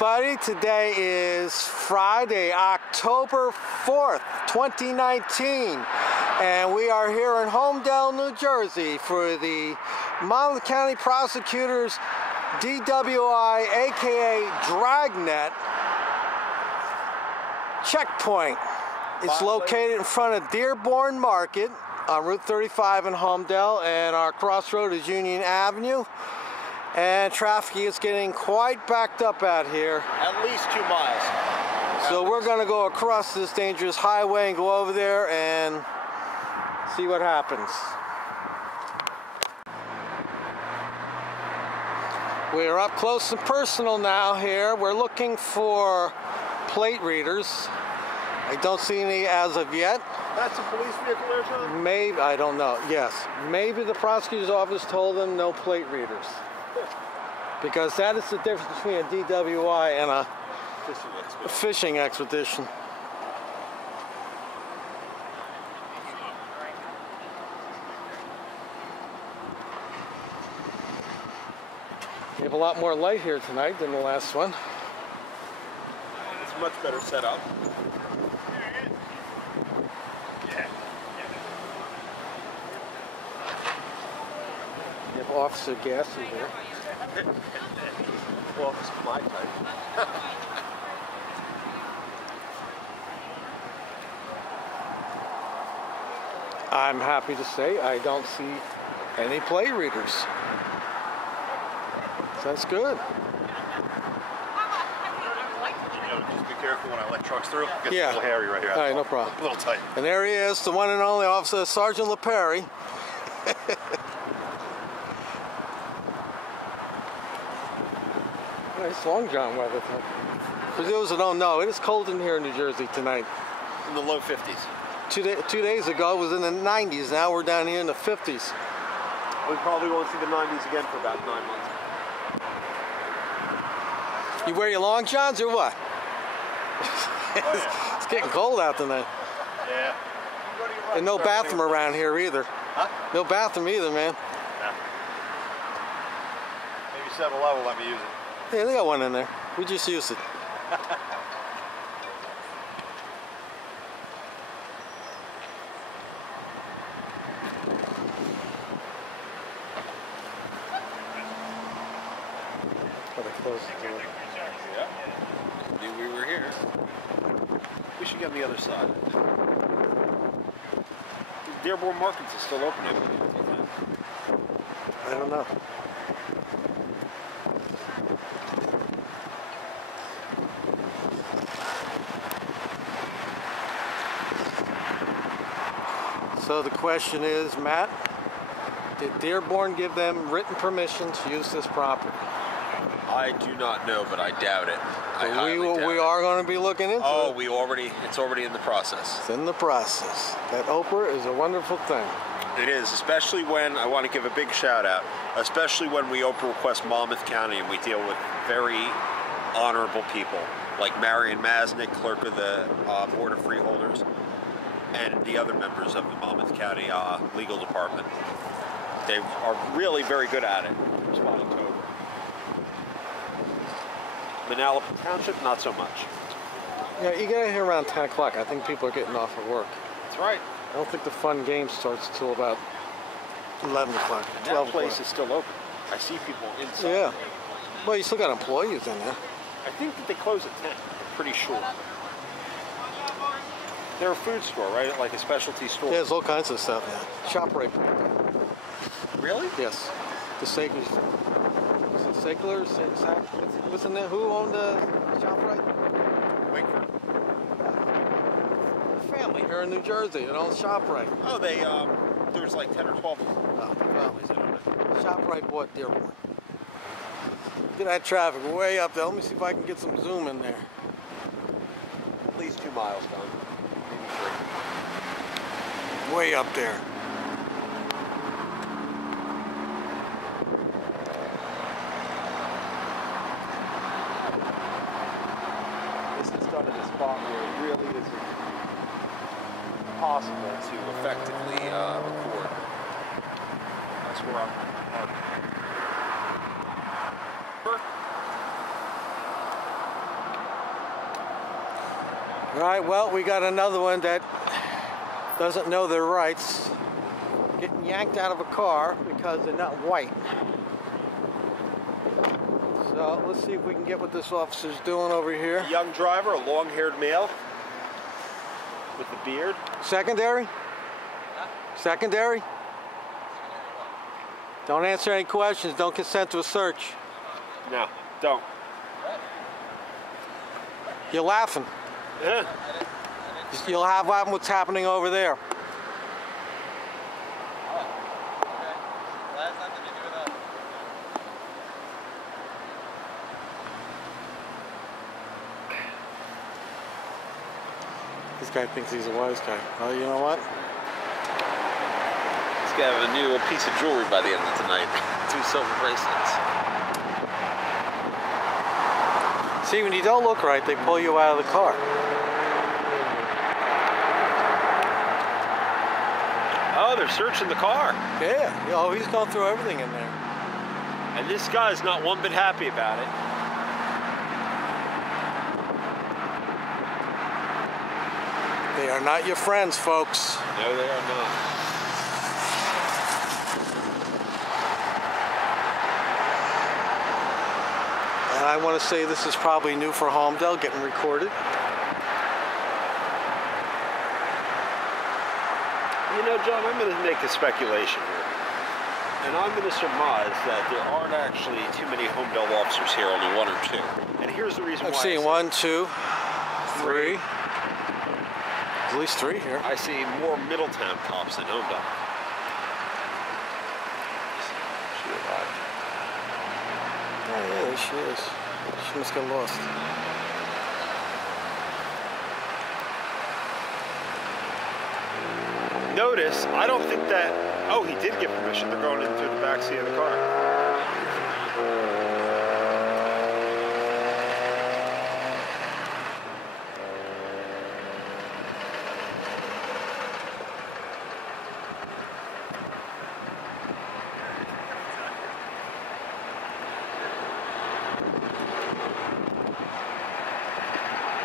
everybody. Today is Friday, October 4th, 2019, and we are here in Holmdel, New Jersey for the Monmouth County Prosecutors DWI, aka Dragnet, checkpoint. It's located in front of Dearborn Market on Route 35 in Holmdel, and our crossroad is Union Avenue. And traffic is getting quite backed up out here. At least 2 miles. So we're going to go across this dangerous highway and go over there and see what happens. We're up close and personal now here. We're looking for plate readers. I don't see any as of yet. That's a police vehicle there, John? Maybe, I don't know. Yes, maybe the prosecutor's office told them no plate readers. Because that is the difference between a DWI and a fishing expedition. We have a lot more light here tonight than the last one. It's much better set up. You have Officer Gassy here. Well, it's my type. I'm happy to say I don't see any plate readers. So that's good. Just be careful when I let trucks through. It gets Yeah. a little hairy right here. All right, no problem. A little tight. And there he is, the one and only Officer Sergeant LaPerry. Nice long john weather. For those that don't know, it is cold in here in New Jersey tonight. In the low 50s. Two days ago it was in the 90s. Now we're down here in the 50s. We probably won't see the 90s again for about 9 months. You wear your long johns or what? It's getting cold out tonight. Yeah. And no bathroom around here either. Huh? No bathroom either, man. Yeah. Maybe 7-Eleven will let me use it. Yeah, they got one in there. We just used it. Oh, they closed the door. Yeah. Knew we were here. We should get on the other side. The Dearborn Market is still open, I believe. I don't know. So the question is, Matt, did Dearborn give them written permission to use this property? I do not know, but I doubt it. We are going to be looking into it. Oh, it's already in the process. It's in the process. That Oprah is a wonderful thing. It is, especially when, I want to give a big shout out, especially when we Oprah request Monmouth County and we deal with very honorable people, like Marion Masnick, clerk of the Board of Freeholders, and the other members of the Monmouth County Legal Department. They are really very good at it, responding to Oprah. Manalapan Township, not so much. Yeah, you get out here around 10 o'clock. I think people are getting off of work. That's right. I don't think the fun game starts until about 11 o'clock, 12 That place o'clock. is still open. I see people inside. Yeah. Well, you still got employees in there. I think that they close at 10. I'm pretty sure. They're a food store, right? Like a specialty store. Yeah, there's all kinds of stuff now. ShopRite. Really? Yes. The Saglers. Was it Saglers? Wasn't that who owned the ShopRite? Winkler. Family here in New Jersey that owns ShopRite. Oh, there's like 10 or 12 families that own it. ShopRite bought Dearborn. Look at that traffic way up there. Let me see if I can get some zoom in there. At least 2 miles, Don. Maybe 3. Way up there. This is done at a spot where it really isn't possible to effectively record. That's where I'm parked. All right, well, we got another one that doesn't know their rights, getting yanked out of a car because they're not white. So let's see if we can get what this officer's doing over here. A young driver, a long-haired male with a beard. Secondary? Huh? Secondary? Don't answer any questions. Don't consent to a search. No, don't. You're laughing. Yeah. You'll have what's happening over there. Oh, okay. Well, that's nothing to do with us. This guy thinks he's a wise guy. Well, you know what? He's gonna have a new piece of jewelry by the end of tonight. 2 silver bracelets. See, when you don't look right, they pull you out of the car. Oh, they're searching the car. Yeah. Oh, he's going through everything in there. And this guy's not one bit happy about it. They are not your friends, folks. No, they are not. And I want to say this is probably new for Holmdel, getting recorded. You know, John, I'm going to make a speculation here. And I'm going to surmise that there aren't actually too many Holmdel officers here, only 1 or 2. And here's the reason why. I'm seeing 1, 2, 3. At least 3 here. I see more Middletown cops than Holmdel. She arrived. Oh, yeah, there she is. She must get lost. Notice, I don't think that... Oh, he did get permission. They're going into the back seat of the car.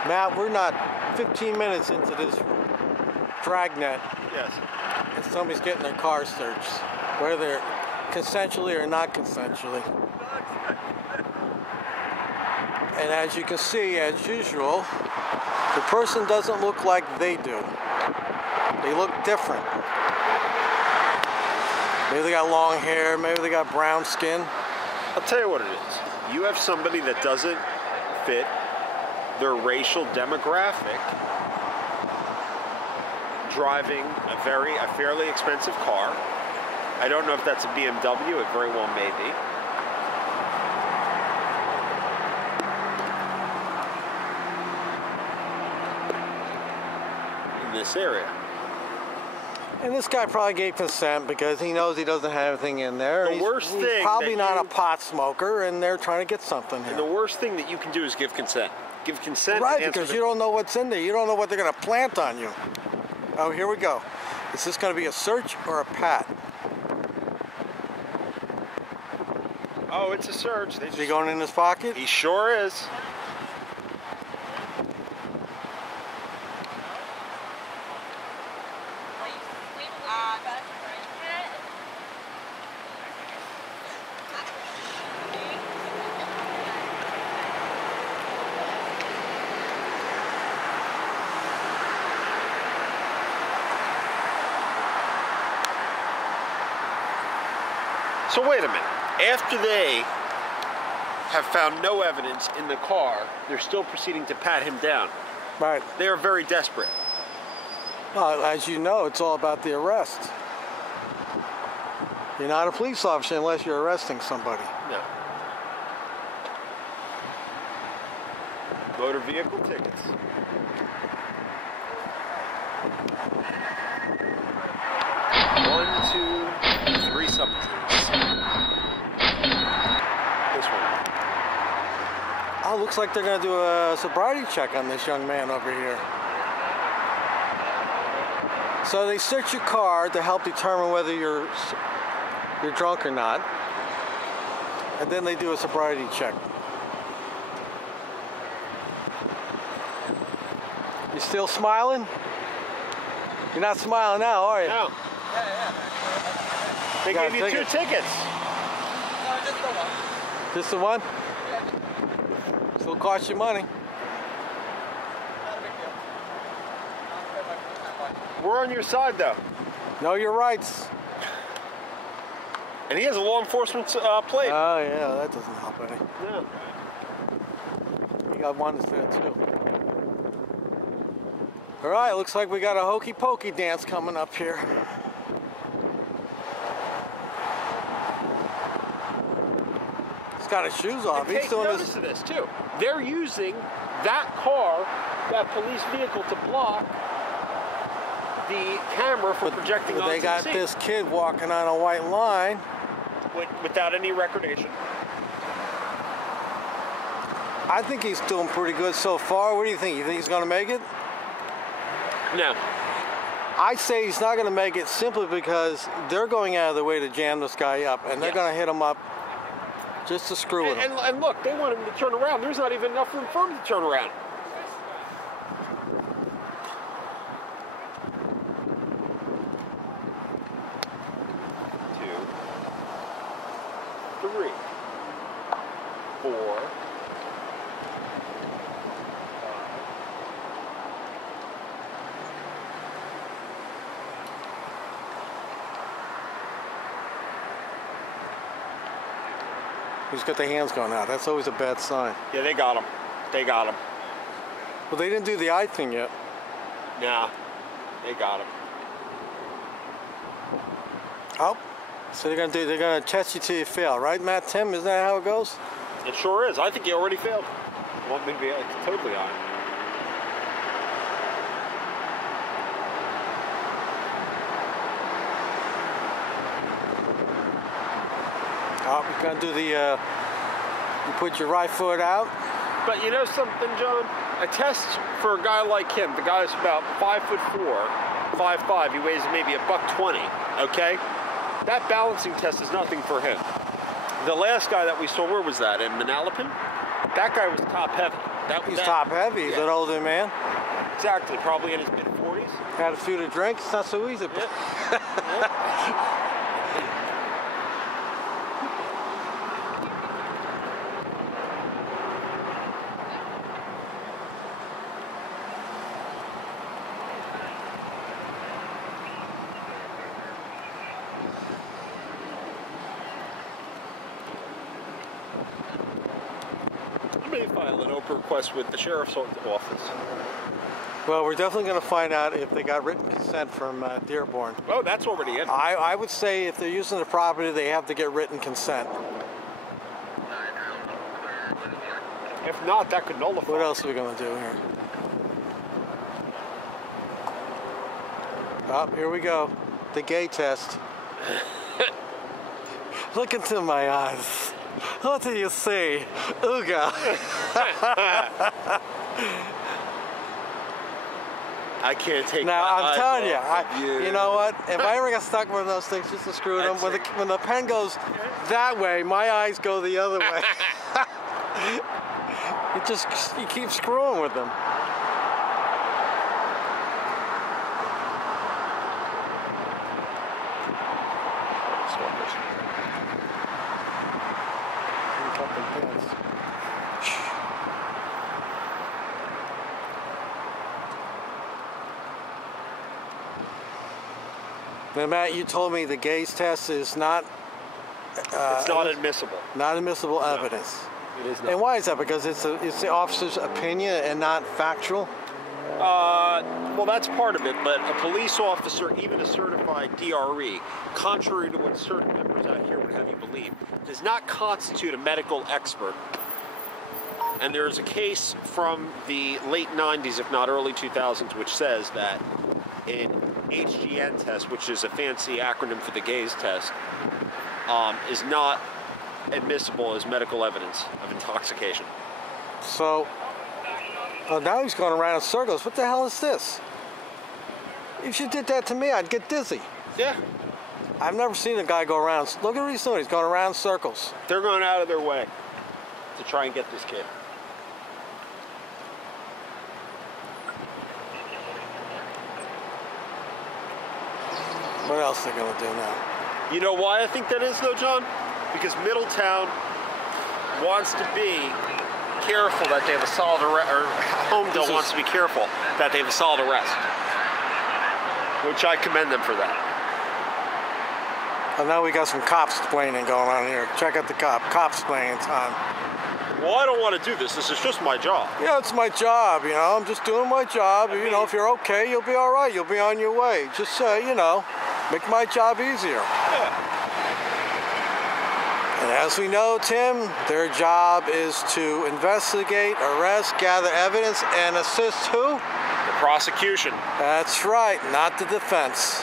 Matt, we're not 15 minutes into this Dragnet, Yes. and somebody's getting their car searched, whether consensually or not consensually. And as you can see, as usual, the person doesn't look like they do. They look different. Maybe they got long hair, maybe they got brown skin. I'll tell you what it is. You have somebody that doesn't fit their racial demographic driving a fairly expensive car. I don't know if that's a BMW, it very well may be. In this area. And this guy probably gave consent because he knows he doesn't have anything in there. The worst he's thing probably that not you- a pot smoker, and they're trying to get something And the here. worst thing that you can do is give consent. Give consent. Right, and because answer you don't know what's in there. You don't know what they're going to plant on you. Oh, here we go. Is this going to be a search or a pat? Oh, it's a search. Is he going in his pocket? He sure is. So wait a minute. After they have found no evidence in the car, they're still proceeding to pat him down. Right. They are very desperate. Well, as you know, it's all about the arrest. You're not a police officer unless you're arresting somebody. No. Motor vehicle tickets. One, two, three summonses. This one. Oh, looks like they're going to do a sobriety check on this young man over here. So they search your car to help determine whether you're drunk or not. And then they do a sobriety check. You still smiling? You're not smiling now, are you? No. Yeah. They Got gave you a 2 ticket. tickets. No, just the one. Just the one? Yeah, Still cost you money. not a big deal. I'll pay my full-time money. We're on your side, though. Know your rights. And he has a law enforcement plate. Oh yeah, that doesn't help any. No. You got one that's there too. All right, looks like we got a hokey pokey dance coming up here. He's got his shoes off. And He's take doing notice this. of this, too. They're using that car, that police vehicle, to block the camera from projecting But onto they got the scene. this kid walking on a white line. Without any recordation. I think he's doing pretty good so far. What do you think? You think he's going to make it? No. I say he's not going to make it simply because they're going out of their way to jam this guy up, and they're Yeah. going to hit him up just to screw with him. And look, they want him to turn around. There's not even enough room for him to turn around. Two, 3, 4. He's got the hands going out. That's always a bad sign. Yeah, they got him. They got him. Well, they didn't do the eye thing yet. Nah, they got him. Oh, so they're gonna test you till you fail, right, Matt? Tim, isn't that how it goes? It sure is. I think he already failed. Well, maybe totally on. Oh, you're gonna do the. You put your right foot out. But you know something, John? A test for a guy like him, the guy's about 5'4", 5'5", he weighs maybe $120, okay? That balancing test is nothing for him. The last guy that we saw, where was that? In Manalapan? That guy was top heavy. He's top heavy. He's an older man. Exactly, probably in his mid-40s. Had a few to drink. It's not so easy. I may file an open request with the sheriff's office. Well, we're definitely going to find out if they got written consent from Dearborn. Oh, that's already in. I would say if they're using the property, they have to get written consent. If not, that could nullify. What else are we going to do here? Oh, here we go. The gay test. Look into my eyes. What do you see? Ooga. I can't take Now, my I'm eyes telling you, off of you. you know what? If I ever get stuck with one of those things just to screw them, when the pen goes that way, my eyes go the other way. You keep screwing with them. Now, Matt, you told me the gaze test is not... it's not admissible. Not admissible evidence. It is not. And why is that? Because it's the officer's opinion and not factual? Well, that's part of it, but a police officer, even a certified DRE, contrary to what certain members out here would have you believe, does not constitute a medical expert. And there's a case from the late 90s, if not early 2000s, which says that an HGN test, which is a fancy acronym for the gaze test, is not admissible as medical evidence of intoxication. So, now he's going around in circles. What the hell is this? If you did that to me, I'd get dizzy. Yeah. I've never seen a guy go around. Look at what he's doing. He's going around in circles. They're going out of their way to try and get this kid. What else are they going to do now? You know why I think that is, though, John? Because Middletown wants to be careful that they have a solid arrest, or Holmdel wants to be careful that they have a solid arrest, which I commend them for that. Well, now we got some cops explaining going on here. Check out the cops explaining time. Well, I don't want to do this. This is just my job. Yeah, it's my job, you know. I'm just doing my job. You know, if you're okay, you'll be all right. You'll be on your way. Just, you know, make my job easier. Yeah. And as we know, Tim, their job is to investigate, arrest, gather evidence, and assist who? The prosecution. That's right, not the defense.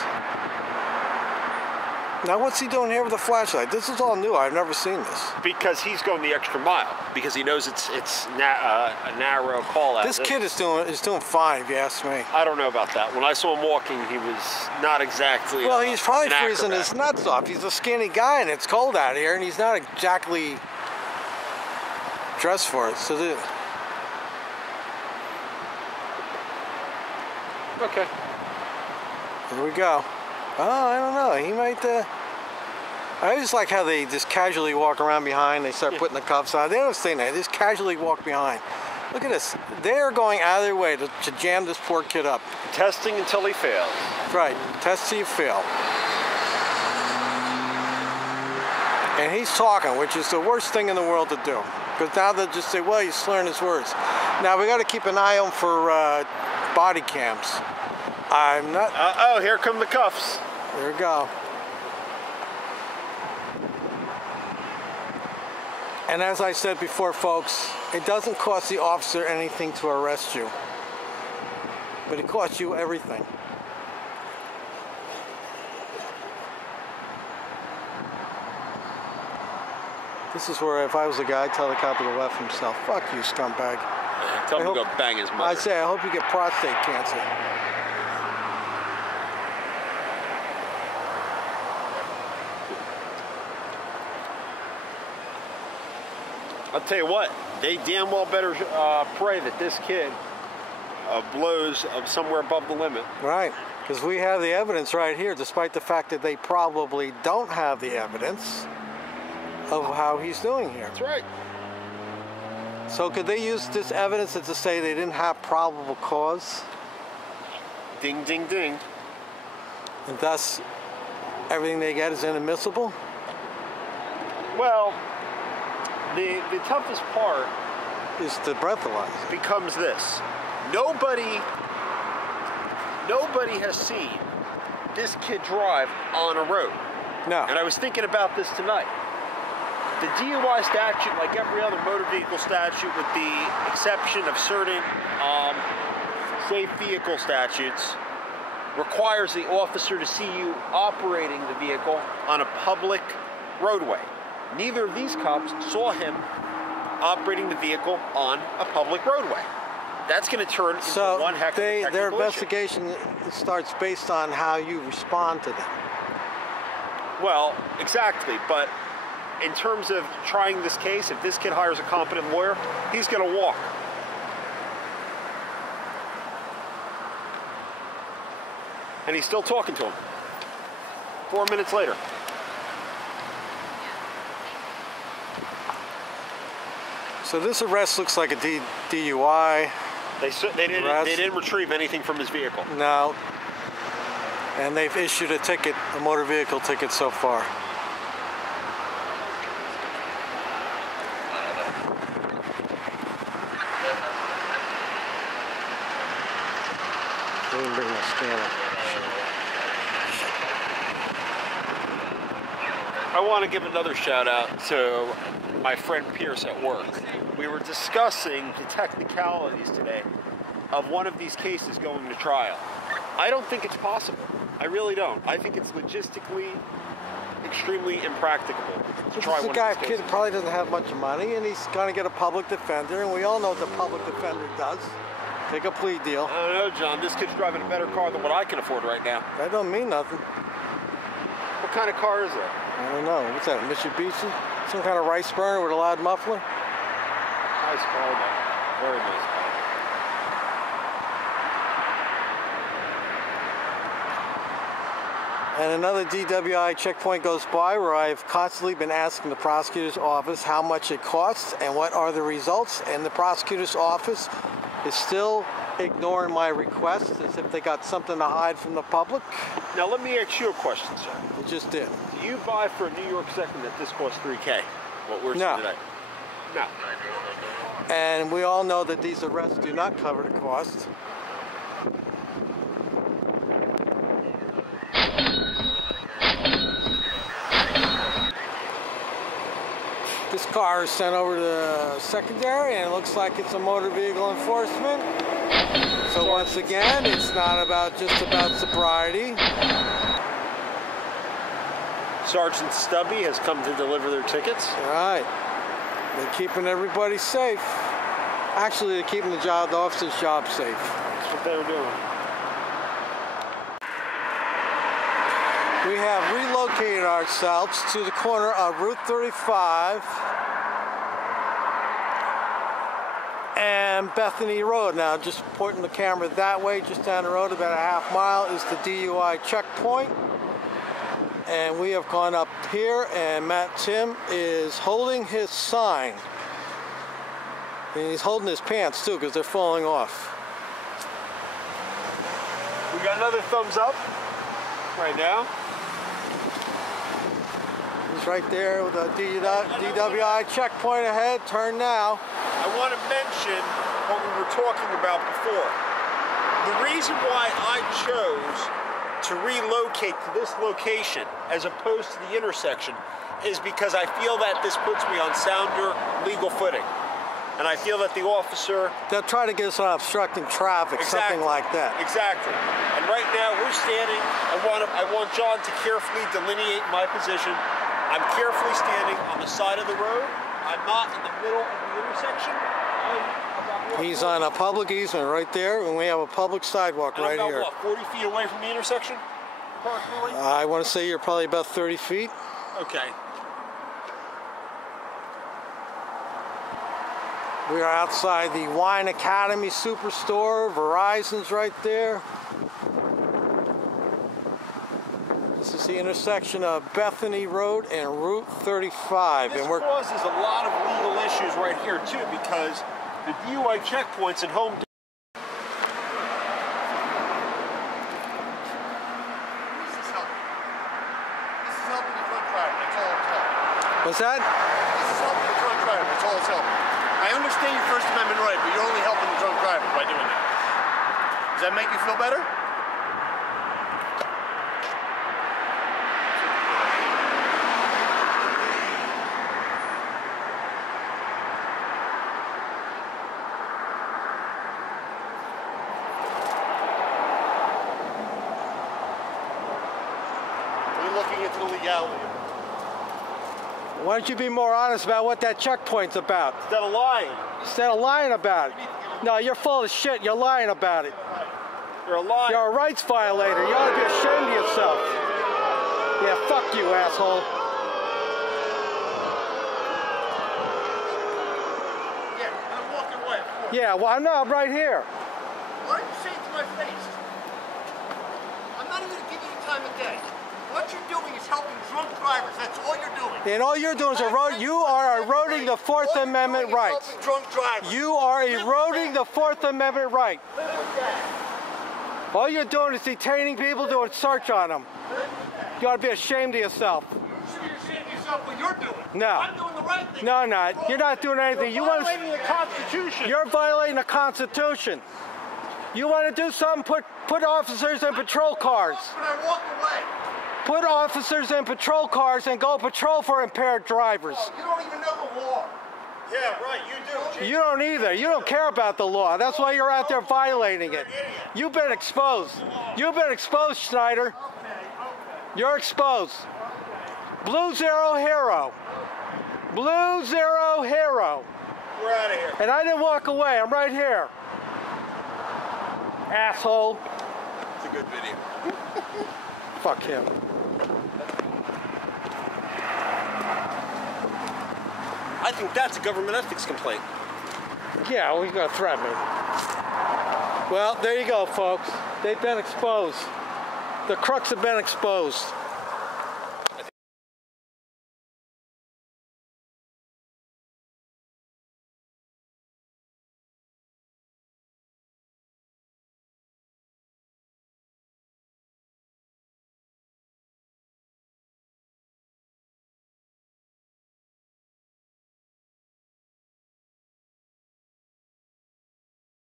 Now, what's he doing here with a flashlight? This is all new. I've never seen this. Because he's going the extra mile. Because he knows it's a narrow call out. This kid is doing fine, if you ask me. I don't know about that. When I saw him walking, he was not exactly. Well, he's probably an freezing acrobat. his nuts off. He's a skinny guy, and it's cold out here, and he's not exactly dressed for it. So, Okay. here we go. Oh, I don't know. He might. I just like how they just casually walk around behind. They start putting the cuffs on. They don't stay there. They just casually walk behind. Look at this. They're going out of their way to jam this poor kid up. Testing until he fails. Right. Test till you fail. And he's talking, which is the worst thing in the world to do. Because now they'll just say, well, he's slurring his words. Now, we got to keep an eye on for body cams. I'm not... Oh, here come the cuffs. There we go. And as I said before, folks, it doesn't cost the officer anything to arrest you. But it costs you everything. This is where, if I was the guy, I'd tell the cop to go F himself. Fuck you, scumbag. Tell him to go bang his mother. I say, I hope you get prostate cancer. I'll tell you what, they damn well better pray that this kid blows somewhere above the limit. Right, because we have the evidence right here, despite the fact that they probably don't have the evidence of how he's doing here. That's right. So could they use this evidence to say they didn't have probable cause? Ding, ding, ding. And thus, everything they get is inadmissible? Well, the toughest part Is the breathalyzer. becomes this. Nobody has seen this kid drive on a road. No. And I was thinking about this tonight. The DUI statute, like every other motor vehicle statute, with the exception of certain safe vehicle statutes, requires the officer to see you operating the vehicle on a public roadway. Neither of these cops saw him operating the vehicle on a public roadway. That's going to turn into one heck of a technical their issue. investigation starts based on how you respond to them. Well, exactly, but in terms of trying this case, if this kid hires a competent lawyer, he's going to walk. And he's still talking to him 4 minutes later. So this arrest looks like a DUI. They didn't retrieve anything from his vehicle. No. And they've issued a ticket, a motor vehicle ticket so far. Let me bring my scanner. I want to give another shout out to my friend Pierce at work. We were discussing the technicalities today of one of these cases going to trial. I don't think it's possible. I really don't. I think it's logistically extremely impracticable to try This one guy of these kid cases. probably doesn't have much money, and he's going to get a public defender, and we all know what the public defender does. Take a plea deal. I don't know, John. This kid's driving a better car than what I can afford right now. That don't mean nothing. What kind of car is that? I don't know. What's that, a Mitsubishi? Some kind of rice burner with a loud muffler? Nice car, though. Very nice car. And another DWI checkpoint goes by where I've constantly been asking the prosecutor's office how much it costs and what are the results, and the prosecutor's office is still ignoring my request as if they got something to hide from the public. Now let me ask you a question, sir. It just did. Do you buy for a New York second that this costs $3K? What we're seeing today? No. And we all know that these arrests do not cover the cost. This car is sent over to the secondary, and it looks like it's a motor vehicle enforcement. So once again, it's not just about sobriety. Sergeant Stubby has come to deliver their tickets. All right. They're keeping everybody safe. Actually, they're keeping the officer's job safe. That's what they're doing. We have relocated ourselves to the corner of Route 35 and Bethany Road. Now, just pointing the camera that way, just down the road, about a half mile, is the DUI checkpoint. And we have gone up here, and Matt Tim is holding his sign. And he's holding his pants too, because they're falling off. We got another thumbs up right now. He's right there with the DWI checkpoint ahead. Turn now. I want to mention what we were talking about before. The reason why I chose to relocate to this location as opposed to the intersection is because I feel that this puts me on sounder legal footing. And I feel that the officer... They'll try to get us on obstructing traffic, something like that. Exactly. And right now we're standing, I want John to carefully delineate my position. I'm carefully standing on the side of the road. I'm not in the middle of the intersection. He's on a public easement right there, and we have a public sidewalk right about, here. What, 40 feet away from the intersection? Approximately? I want to say you're probably about 30 feet. Okay. We are outside the Wine Academy Superstore. Verizon's right there. This is the intersection of Bethany Road and Route 35. This causes a lot of legal issues right here too, because the DUI checkpoints at Holmdel. What's that? This is helping the drunk driver. That's all it's helping. I understand your First Amendment right, but you're only helping the drunk driver by doing that. Does that make you feel better? We're looking into the legality. Why don't you be more honest about what that checkpoint's about? Instead of lying. Instead of lying about it. No, you're full of shit. You're lying about it. You're a liar. You're a rights violator. You ought to be ashamed of yourself. Yeah, fuck you, asshole. Yeah, and I'm walking away. Yeah, well, I'm right here. Why don't you say it to my face? I'm not even going to give you the time of day. What you're doing is helping drunk drivers. That's all you're doing. And all you're doing is you are eroding the Fourth Amendment rights. Drunk drivers. You are eroding the Fourth Amendment right. All you're doing is detaining people, doing search on them. You ought to be ashamed of yourself. You should be ashamed of yourself what you're doing. No. I'm doing the right thing. No, I'm not. You're not doing anything. You're violating the Constitution. You're violating the Constitution. You want to do something? Put officers in patrol cars. When I walk away. Put officers in patrol cars and go patrol for impaired drivers. Oh, you don't even know the law. Yeah, right, you do. You don't either. You don't care about the law. That's why you're out there violating it. You've been exposed. You've been exposed, Schneider. You're exposed. Blue Zero Hero. Blue Zero Hero. We're out of here. And I didn't walk away. I'm right here. Asshole. It's a good video. Fuck him. I think that's a government ethics complaint. Yeah, well, he's gonna threaten me. Well, there you go, folks. They've been exposed. The crooks have been exposed.